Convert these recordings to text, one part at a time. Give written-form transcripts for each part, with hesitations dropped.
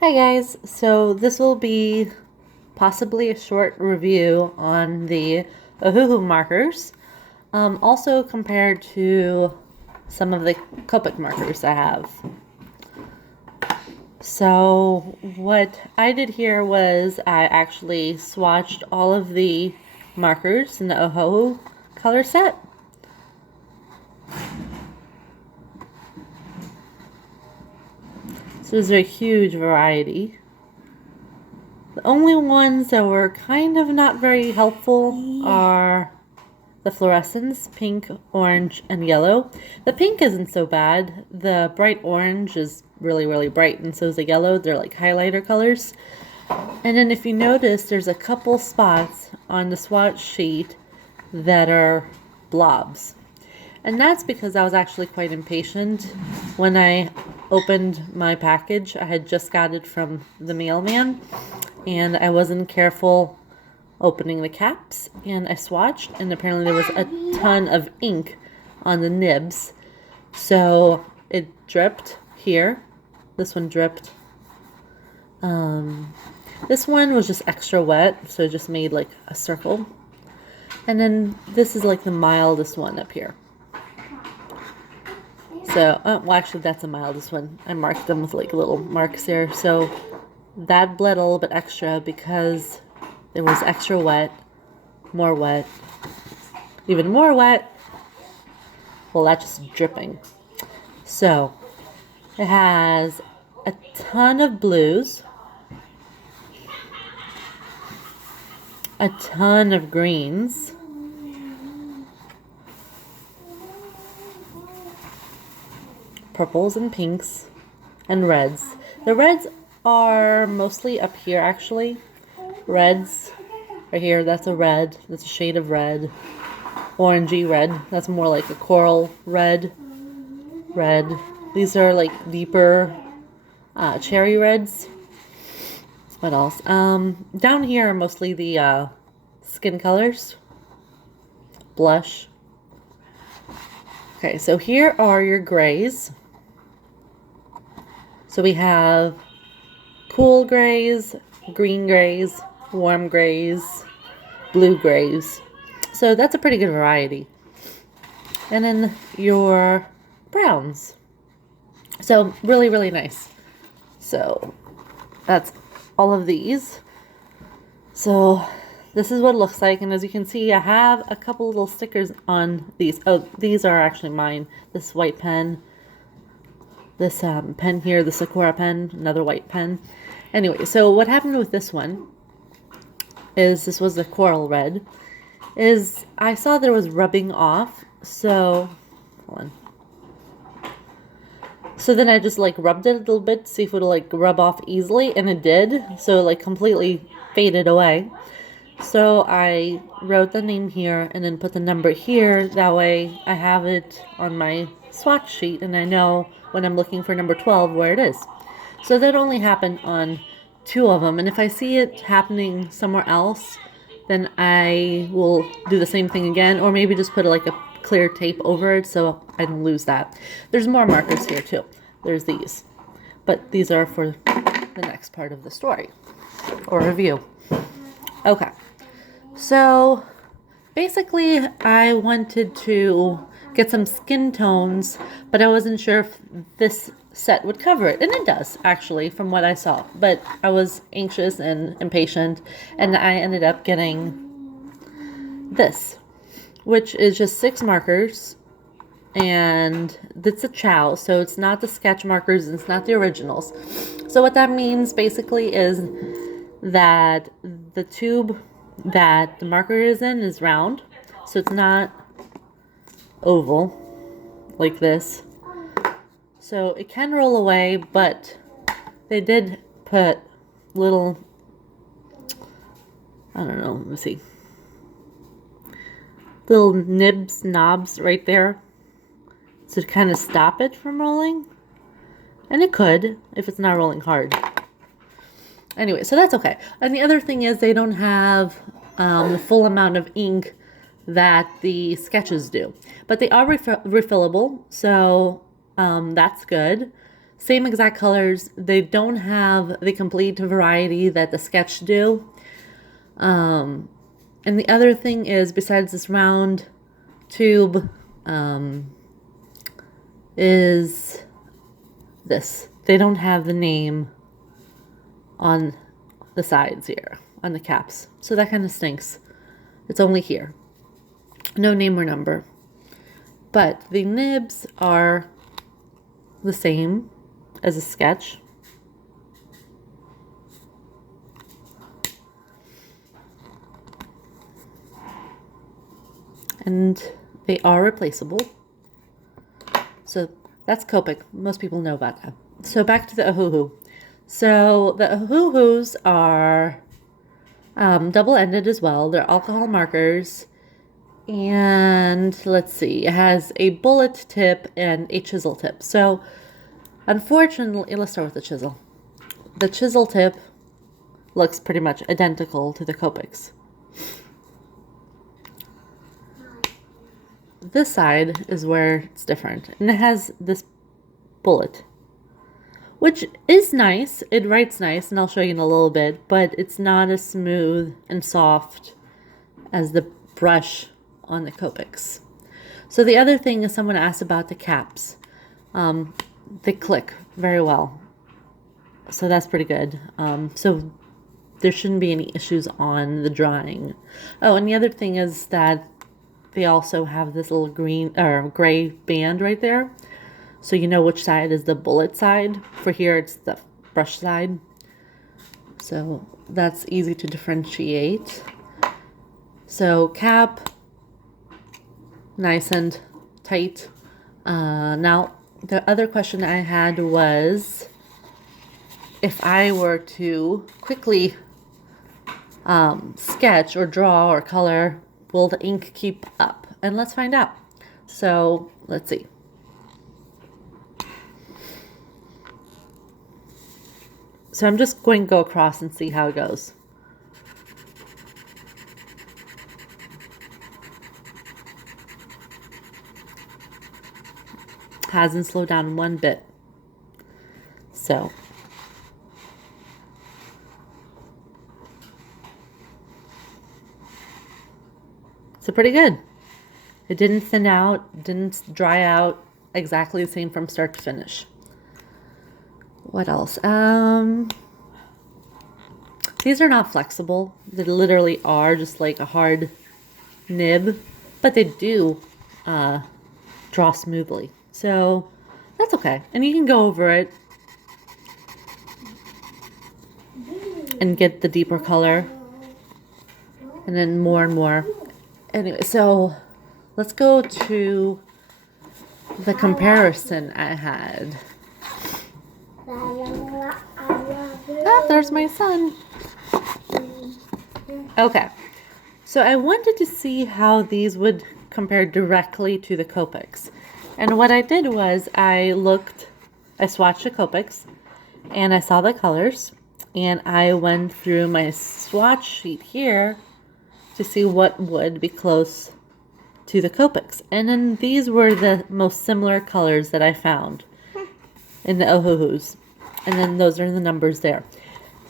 Hi guys, so this will be possibly a short review on the Ohuhu markers, also compared to some of the Copic markers I have. So what I did here was I actually swatched all of the markers in the Ohuhu color set. So there's a huge variety. The only ones that were kind of not very helpful are the fluorescents, pink, orange, and yellow. The pink isn't so bad. The bright orange is really, really bright, and so is the yellow. They're like highlighter colors. And then if you notice, there's a couple spots on the swatch sheet that are blobs. And that's because I was actually quite impatient. When I opened my package, I had just got it from the mailman, and I wasn't careful opening the caps, and I swatched, and apparently there was a ton of ink on the nibs. So it dripped here. This one dripped. This one was just extra wet, so it just made like a circle. And then this is like the mildest one up here. So, well, actually, that's the mildest one. I marked them with like little marks there. So that bled a little bit extra because there was extra wet, even more wet. Well, that's just dripping. So it has a ton of blues, a ton of greens, purples and pinks, and reds. The reds are mostly up here, actually. Reds, right here, that's a red. That's a shade of red. Orangey red. That's more like a coral red. Red. These are like deeper cherry reds. What else? Down here are mostly the skin colors. Blush. Okay, so here are your grays. So we have cool grays, green grays, warm grays, blue grays. So that's a pretty good variety. And then your browns. So really, really nice. So that's all of these. So this is what it looks like. And as you can see, I have a couple little stickers on these. Oh, these are actually mine. This white pen. This pen here, the Sakura pen, another white pen. Anyway, so what happened with this one is, this was the coral red, is I saw there was rubbing off, so, hold on. So then I just like rubbed it a little bit to see if it would like rub off easily, and it did, so it like completely faded away. So I wrote the name here and then put the number here, that way I have it on my swatch sheet and I know when I'm looking for number 12 where it is. So that only happened on 2 of them, and if I see it happening somewhere else, then I will do the same thing again, or maybe just put like a clear tape over it so I don't lose that. There's more markers here too. There's these, but these are for the next part of the story or review. Okay, so basically I wanted to get some skin tones, but I wasn't sure if this set would cover it, and it does actually from what I saw, but I was anxious and impatient, and I ended up getting this, which is just 6 markers, and it's a chow, so it's not the sketch markers, it's not the originals. So what that means basically is that the tube that the marker is in is round, so it's not oval like this. So it can roll away, but they did put little, I don't know, let me see, little knobs right there to kind of stop it from rolling. And it could, if it's not rolling hard. Anyway, so that's okay. And the other thing is they don't have the full amount of ink that the sketches do. But they are refillable, so that's good. Same exact colors. They don't have the complete variety that the sketch do. And the other thing is, besides this round tube, is this. They don't have the name on the sides here, on the caps. So that kind of stinks. It's only here. No name or number. But the nibs are the same as a sketch. And they are replaceable. So that's Copic. Most people know about that. So back to the Ohuhu. So the Ohuhus are double-ended as well. They're alcohol markers. And let's see, it has a bullet tip and a chisel tip. So unfortunately, let's start with the chisel. The chisel tip looks pretty much identical to the Copics. This side is where it's different, and it has this bullet, which is nice. It writes nice, and I'll show you in a little bit, but it's not as smooth and soft as the brush on the Copics. So the other thing is, someone asked about the caps. They click very well, so that's pretty good. So there shouldn't be any issues on the drawing. Oh, and the other thing is that they also have this little green or gray band right there, so you know which side is the bullet side. For here, it's the brush side, so that's easy to differentiate. So cap, nice and tight. Now, the other question I had was, if I were to quickly sketch or draw or color, will the ink keep up? And let's find out. So let's see. So I'm just going to go across and see how it goes. Hasn't slowed down one bit. So pretty good. It didn't thin out, didn't dry out, exactly the same from start to finish. What else? These are not flexible. They literally are just like a hard nib, but they do draw smoothly. So that's okay. And you can go over it and get the deeper color, and then more and more. Anyway, so let's go to the comparison I had. Ah, there's my son. Okay, so I wanted to see how these would compare directly to the Copics. And what I did was I swatched the Copics, and I saw the colors, and I went through my swatch sheet here to see what would be close to the Copics. And then these were the most similar colors that I found in the Ohuhus. And then those are the numbers there.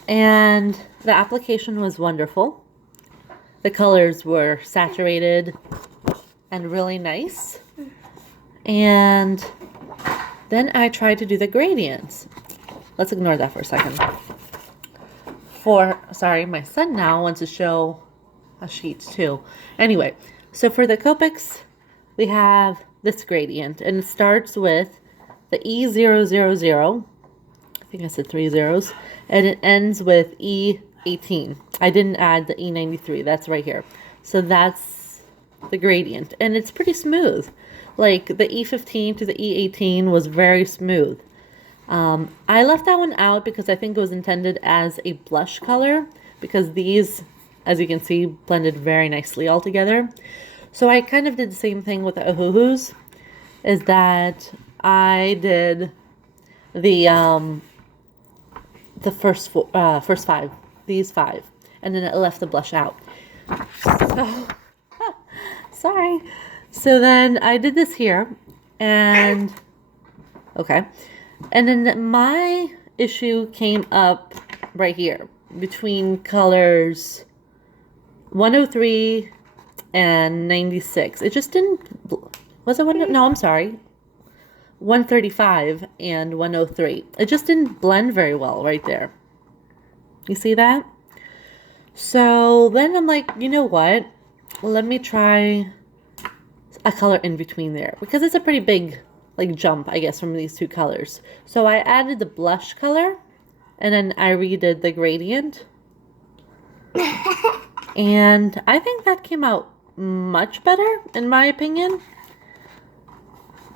And the application was wonderful. The colors were saturated and really nice. And then I tried to do the gradients. Let's ignore that for a second. Sorry, my son now wants to show a sheet too. Anyway, so for the Copics, we have this gradient, and it starts with the E000. I think I said 3 zeros, and it ends with E18. I didn't add the E93. That's right here. So that's the gradient, and it's pretty smooth. Like the E15 to the E18 was very smooth. I left that one out because I think it was intended as a blush color, because these, as you can see, blended very nicely all together. So I kind of did the same thing with the Ohuhus, is that I did the first five, these five, and then I left the blush out. So, sorry. So then I did this here, and okay. And then my issue came up right here between colors 103 and 96. It just didn't, was it one? No, I'm sorry. 135 and 103. It just didn't blend very well right there. You see that? So then I'm like, you know what? Let me try a color in between there because it's a pretty big like jump, I guess, from these two colors. So I added the blush color and then I redid the gradient. And I think that came out much better in my opinion.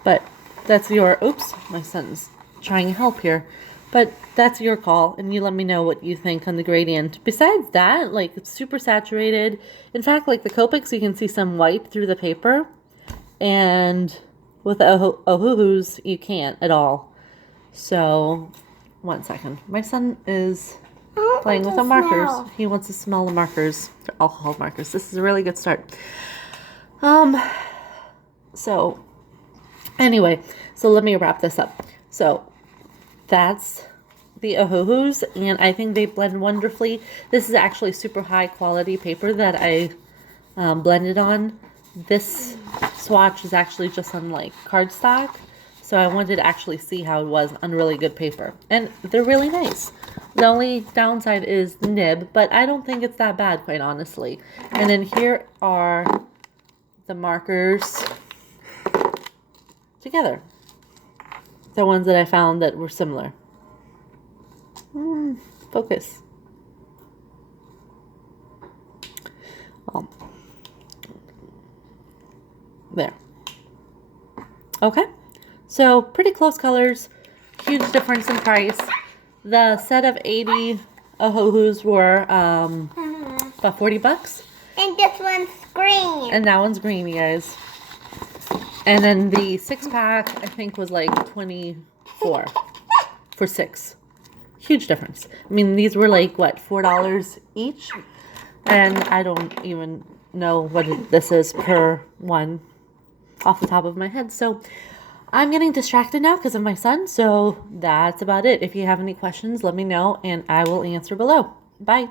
But that's your, oops, my son's trying to help here. But that's your call, and you let me know what you think on the gradient. Besides that, like, it's super saturated. In fact, like the Copics, you can see some white through the paper. And with the Ohuhus, you can't at all. So, one second. My son is playing with the markers. He wants to smell the markers. They're alcohol markers. This is a really good start. So, anyway, so let me wrap this up. So, that's the Ohuhus, and I think they blend wonderfully. This is actually super high quality paper that I blended on. This swatch is actually just on like cardstock, so I wanted to actually see how it was on really good paper, and they're really nice. The only downside is the nib, but I don't think it's that bad, quite honestly. And then here are the markers together. The ones that I found that were similar. Focus. There. Okay. So, pretty close colors. Huge difference in price. The set of 80 Ohuhus were about 40 bucks. And this one's green. And that one's green, you guys. And then the 6-pack, I think, was like 24 for 6. Huge difference. I mean, these were like, what, $4 each? And I don't even know what this is per one off the top of my head. So I'm getting distracted now because of my son. So that's about it. If you have any questions, let me know and I will answer below. Bye.